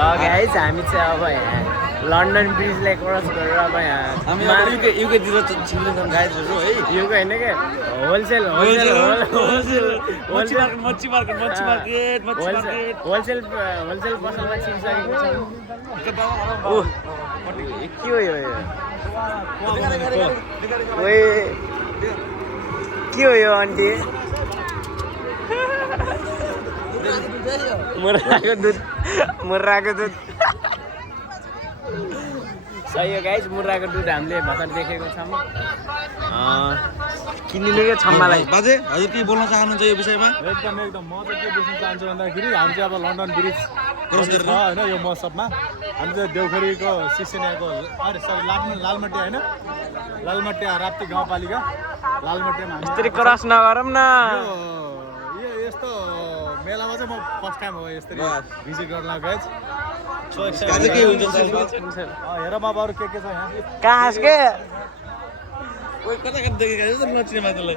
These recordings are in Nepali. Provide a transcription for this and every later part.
गाइस हामी चाहिँ अब यहाँ लन्डन ब्रिजलाई क्रस गरेर अब यहाँ हामी युकेतिर छिर्दैछौँ गाइजहरू है युके होइन क्या होलसेल मच्छी मार्केट होलसेल पसलमा छिरिसकेको छ ओह के हो यो ओए के हो यो आन्टी मुर्राको दुध सही हो गाइस मुर्राको दुध हामीले भर्खर देखेको छौँ किनिनु क्या छम्मालाई बाजे हजुर के बोल्न चाहनुहुन्छ यो विषयमा एकदम म चाहिँ के बुझ्न चाहन्छु भन्दाखेरि हामी चाहिँ अब लन्डन ब्रिज छ होइन यो महोत्सवमा हामी चाहिँ देउखरीको सिसिनियाको सरी लालमटिया होइन लालमटिया राप्ती गाउँपालिका लालमटियामा यसरी क्रस नगरौँ न यो यस्तो मेलामा चाहिँ म फर्स्ट टाइम हो यसरी भिजिट गर्न गाइज सो एक्साइटेड के हुन्छ हेर म अरू के छ यहाँ कहाँ के ओइ कता कता देखेको नचिने मान्छेलाई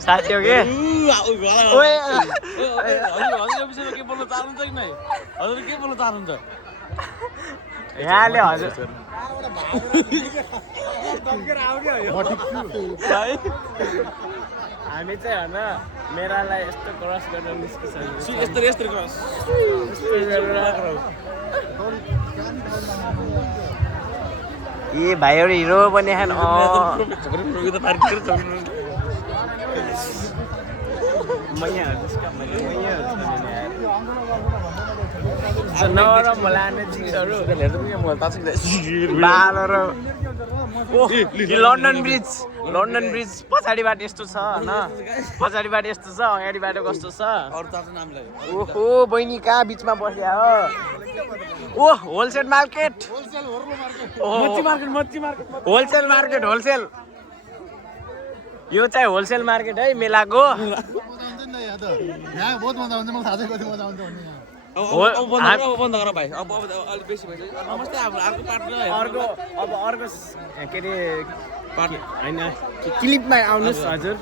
साथी हो के ओए हजुर विषयमा के बोल्न चाहनुहुन्छ कि नै हजुर के बोल्न चाहनुहुन्छ यहाँले हजुर हामी चाहिँ होइन मेरालाई यस्तो क्रस गरेर निस्किसक्यो यस्तो क्रस ए भाइहरू हिरो पनि खान लन्डन ब्रिज पछाडिबाट यस्तो छ होइन पछाडिबाट यस्तो छ अगाडिबाट कस्तो छ ओहो बहिनी कहाँ बिचमा बस्या हो ओ होलसेल मार्केट होलसेल यो चाहिँ होलसेल मार्केट है मेलाको बन्द गर भाइ अब अलिक बेसी भइसक्यो नमस्ते अर्को अर्को के अरे होइन क्लिपमा आउनुहोस् हजुर